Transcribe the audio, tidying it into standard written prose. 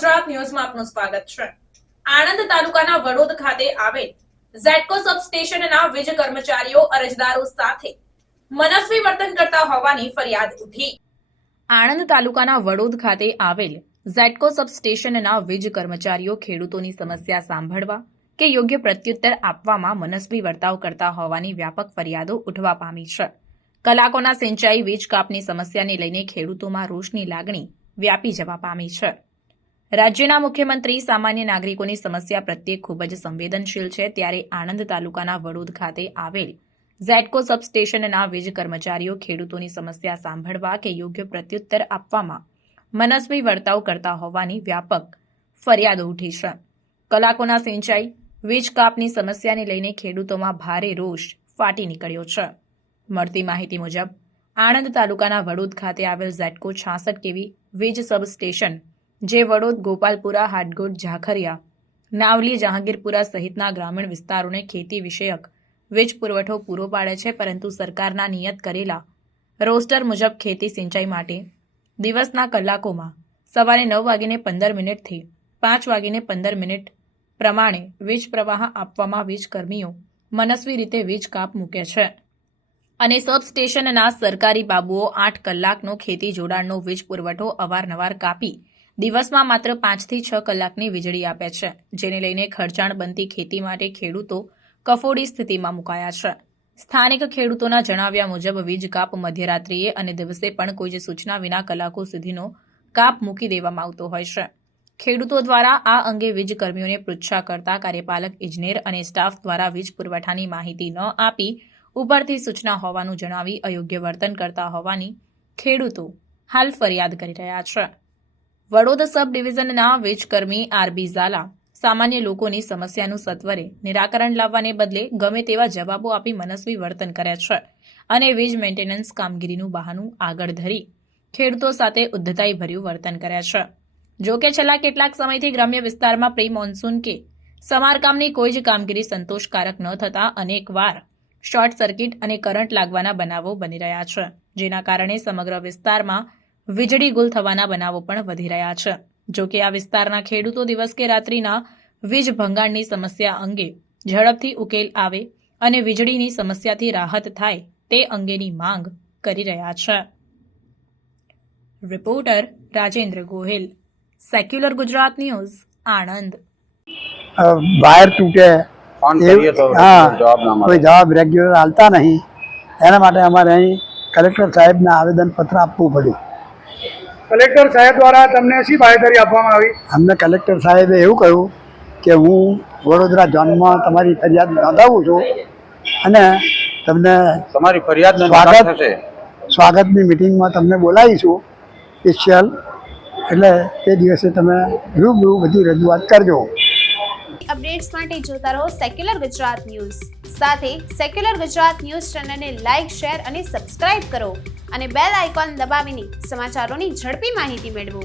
ગુજરાત ન્યૂઝમાં આપનું સ્વાગત છે। આણંદ તાલુકાના વડોદ ખાતે આવેલ ઝેટકો સબસ્ટેશનના વીજ કર્મચારીઓ અરજદારો સાથે મનસ્વી વર્તન કરતા હોવાની ફરિયાદ ઉઠી। આણંદ તાલુકાના વડોદ ખાતે આવેલ ઝેટકો સબસ્ટેશનના વીજ કર્મચારીઓ ખેડૂતોની સમસ્યા સાંભળવા કે યોગ્ય પ્રત્યુત્તર આપવામાં મનસ્વી વર્તાવ કરતા હોવાની વ્યાપક ફરિયાદો ઉઠવા પામી છે। કલાકોના સિંચાઈ વીજ કાપની સમસ્યાને લઈને ખેડૂતોમાં રોષની લાગણી વ્યાપી જવા પામી છે। રાજ્યના મુખ્યમંત્રી સામાન્ય નાગરિકોની સમસ્યા પ્રત્યે ખૂબ જ સંવેદનશીલ છે, ત્યારે આણંદ તાલુકાના વડોદ ખાતે આવેલ ઝેટકો સબસ્ટેશનના વીજ કર્મચારીઓ ખેડૂતોની સમસ્યા સાંભળવા કે યોગ્ય પ્રત્યુત્તર આપવામાં મનસ્વી વર્તાવ કરતા હોવાની વ્યાપક ફરિયાદો ઉઠી છે। કલાકોના સિંચાઈ વીજ કાપની સમસ્યાને લઈને ખેડૂતોમાં ભારે રોષ ફાટી નીકળ્યો છે। મળતી માહિતી મુજબ આણંદ તાલુકાના વડોદ ખાતે આવેલ ઝેટકો 66 કેવી વીજ સબસ્ટેશન, જે વડોદ, ગોપાલપુરા, હાટગોડ, ઝાખરિયા, નાવલી, જહાંગીરપુરા સહિતના ગ્રામીણ વિસ્તારોને ખેતી વિષયક વીજ પુરવઠો પૂરો પાડે છે, પરંતુ સરકારના નિયત કરેલા રોસ્ટર મુજબ ખેતી સિંચાઈ માટે દિવસના કલાકોમાં સવારે 9:15 થી 5:15 પ્રમાણે વીજ પ્રવાહ આપવામાં વીજકર્મીઓ મનસ્વી રીતે વીજ કાપ મૂકે છે અને સબસ્ટેશનના સરકારી બાબુઓ 8 કલાકનો ખેતી જોડાણનો વીજ પુરવઠો અવારનવાર કાપી દિવસમાં માત્ર 5 થી 6 કલાકની વીજળી આપે છે, જેને લઈને ખર્ચાણ બનતી ખેતી માટે ખેડૂતો કફોડી સ્થિતિમાં મુકાયા છે। સ્થાનિક ખેડૂતોના જણાવ્યા મુજબ વીજ કાપ મધ્યરાત્રિએ અને દિવસે પણ કોઈ જ સૂચના વિના કલાકો સુધીનો કાપ મૂકી દેવામાં આવતો હોય છે। ખેડૂતો દ્વારા આ અંગે વીજ કર્મીઓને પૃચ્છા કરતા કાર્યપાલક ઇજનેર અને સ્ટાફ દ્વારા વીજ પુરવઠાની માહિતી ન આપી ઉપરથી સૂચના હોવાનું જણાવી અયોગ્ય વર્તન કરતા હોવાની ખેડૂતો હાલ ફરિયાદ કરી રહ્યા છે। વડોદ સબ ડિવિઝનના વીજકર્મી આરબી ઝાલા સામાન્ય લોકોની સમસ્યાનું સત્વરે નિરાકરણ લાવવાને બદલે ગમે તેવા જવાબો આપી મનસ્વી વર્તન કરે છે અને વીજ મેન્ટેનન્સ કામગીરીનું બહાનું આગળ ધરી ખેડૂતો સાથે ઉદ્ધતાઈભર્યું વર્તન કરે છે। જો કે છેલ્લા કેટલાક સમયથી ગ્રામ્ય વિસ્તારમાં પ્રી મોન્સૂન કે સમારકામની કોઈ જ કામગીરી સંતોષકારક ન થતાં અનેકવાર શોર્ટ સર્કિટ અને કરંટ લાગવાના બનાવો બની રહ્યા છે, જેના કારણે સમગ્ર વિસ્તારમાં વીજળી ગુલ થવાના બનાવો પણ વધી રહ્યા છે। જો કે આ વિસ્તારના ખેડૂતો દિવસ કે રાત્રિના વીજ ભંગાણની સમસ્યા અંગે ઝડપથી ઉકેલ આવે અને વીજળીની સમસ્યાથી રાહત થાય તે અંગેની માંગ કરી રહ્યા છે। Reporter Rajendra Gohil, secular Gujarat news, Anand. Wire તૂટે ફોન કરીએ તો જવાબ ના મળે, કોઈ જવાબ રેગ્યુલર હાલતા નહીં, એના માટે અમારે અહીં કલેક્ટર સાહેબને આવેદનપત્ર આપવું પડ્યું। કલેક્ટર સાહેબ દ્વારા તમને શી બાંહેધરી આપવામાં આવી? અમને કલેક્ટર સાહેબે એવું કહ્યું કે હું વડોદરા ઝોનમાં તમારી ફરિયાદ નોંધાવું છું અને તમને તમારી ફરિયાદ સ્વાગતની મિટિંગમાં તમને બોલાવીશું સ્પેશિયલ, એટલે તે દિવસે તમે રૂબરૂ બધી રજૂઆત કરજો। અપડેટ્સ માટે જોતા રહો સેક્યુલર ગુજરાત ન્યૂઝ। સાથે સેક્યુલર ગુજરાત ન્યૂઝ ચેનલને લાઇક, શેર અને સબસ્ક્રાઇબ કરો અને બેલ આઇકોન દબાવીને સમાચારોની ઝડપી માહિતી મેળવો।